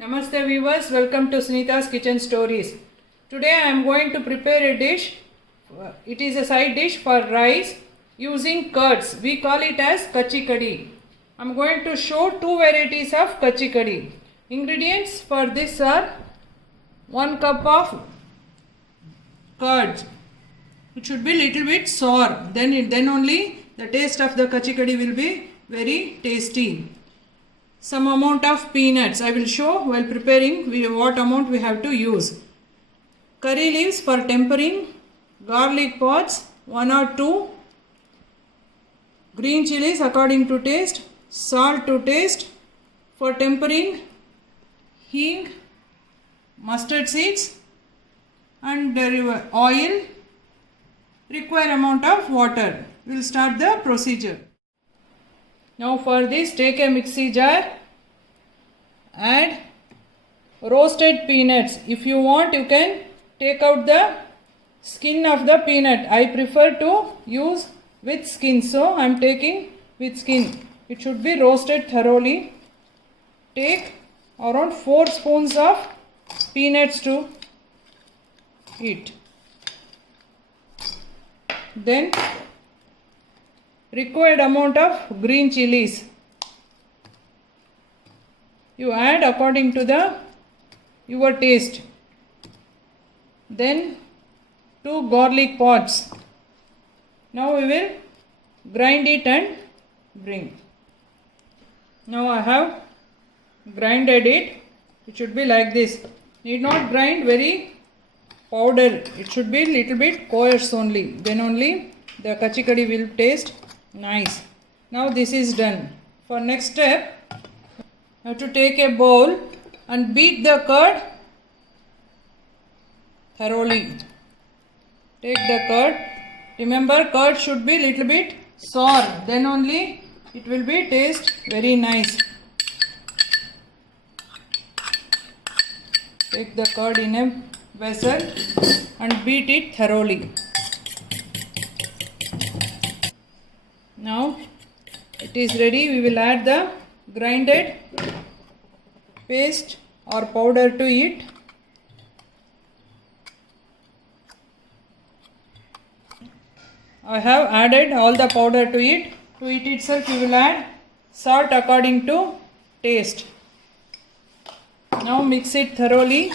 Namaste viewers, welcome to Sunita's Kitchen Stories. Today I am going to prepare a dish. It is a side dish for rice using curds. We call it as kachi kadi. I am going to show two varieties of kachi kadi. Ingredients for this are 1 cup of curds. It should be little bit sour. Then only the taste of the kachi kadi will be very tasty. Some amount of peanuts. I will show while preparing what amount we have to use. Curry leaves for tempering, garlic pods 1 or 2, green chilies according to taste, salt to taste, for tempering, hing, mustard seeds and oil, require amount of water. We will start the procedure. Now for this, take a mixie jar, add roasted peanuts. If you want, you can take out the skin of the peanut. I prefer to use with skin, so I am taking with skin. It should be roasted thoroughly. Take around 4 spoons of peanuts to eat. Then required amount of green chilies. You add according to your taste. Then 2 garlic pods. Now we will grind it and bring. Now I have grinded it. It should be like this. Need not grind very powder. It should be little bit coarse only. Then only the kachi kadi will taste nice. Now this is done. For next step, you have to take a bowl and beat the curd thoroughly. Take the curd. Remember, curd should be little bit sour. Then only it will be taste very nice. Take the curd in a vessel and beat it thoroughly. Now it is ready. We will add the grinded paste or powder to it. I have added all the powder to it. To it itself we will add salt according to taste. Now mix it thoroughly.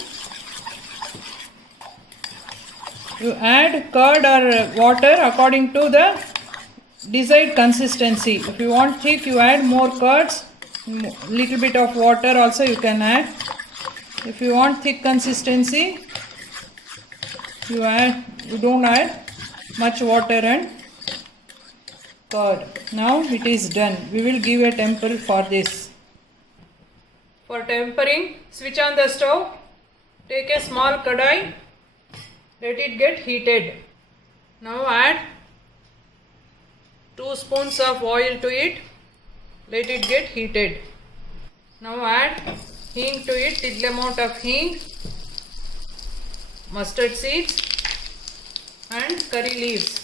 You add curd or water according to the desired consistency. If you want thick, you add more curds, little bit of water also you can add. If you want thick consistency, you don't add much water and curd. Now it is done. We will give a temper for this. For tempering, switch on the stove. Take a small kadai. Let it get heated. Now add 2 spoons of oil to it. Let it get heated. Now add hing to it, little amount of hing, mustard seeds and curry leaves.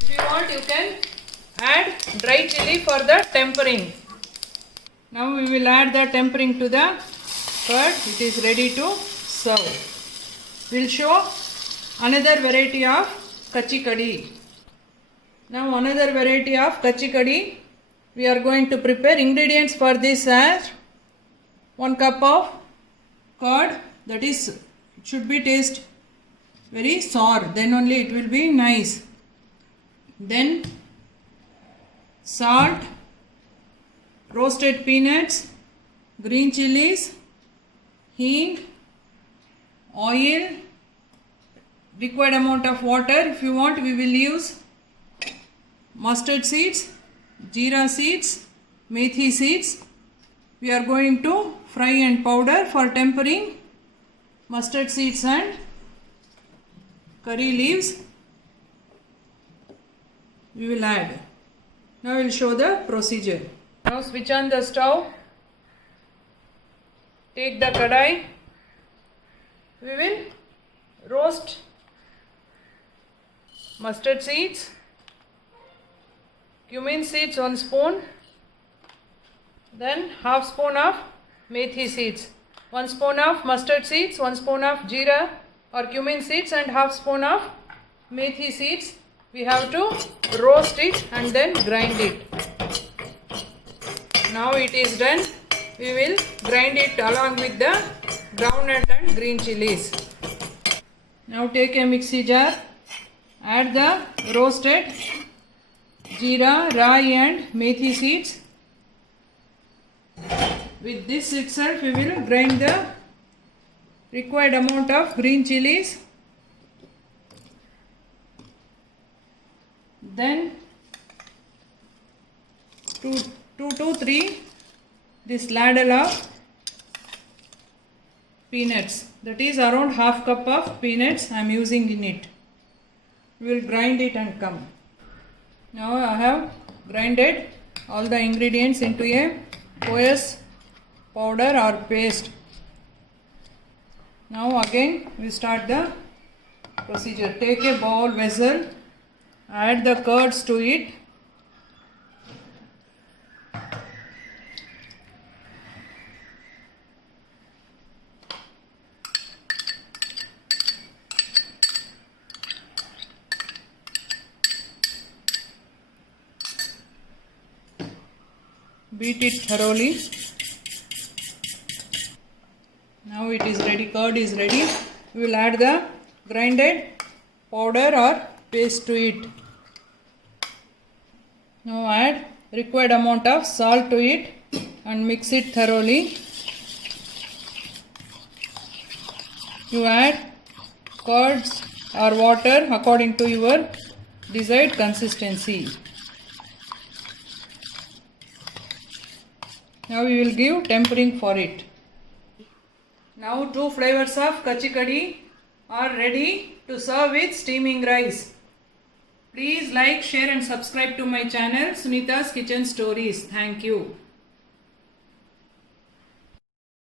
If you want, you can add dry chili for the tempering. Now we will add the tempering to the curd. It is ready to serve. We will show another variety of kachi kadi. Now another variety of kachi kadi. We are going to prepare. Ingredients for this are 1 cup of curd. That is, it should be taste very sour. Then only it will be nice. Then salt, roasted peanuts, green chilies, hing, oil, required amount of water. If you want, we will use mustard seeds, jeera seeds, methi seeds. We are going to fry and powder. For tempering, mustard seeds and curry leaves we will add. Now we will show the procedure. Now switch on the stove. Take the kadai. We will roast mustard seeds, cumin seeds 1 spoon, then half spoon of methi seeds, 1 spoon of mustard seeds, 1 spoon of jeera or cumin seeds and half spoon of methi seeds. We have to roast it and then grind it. Now it is done. We will grind it along with the groundnut and green chilies. Now take a mixie jar, add the roasted jeera, raai and methi seeds. With this itself we will grind the required amount of green chilies. Then 2 to 3 this ladle of peanuts, that is around half cup of peanuts I am using in it. We will grind it and come. Now I have grinded all the ingredients into a coarse powder or paste. Now again we start the procedure. Take a bowl vessel, add the curds to it. Beat it thoroughly. Now it is ready, curd is ready. We will add the grinded powder or paste to it. Now add required amount of salt to it and mix it thoroughly. You add curds or water according to your desired consistency. Now we will give tempering for it. Now 2 flavors of kachikadi are ready to serve with steaming rice. Please like, share and subscribe to my channel Sunita's Kitchen Stories. Thank you.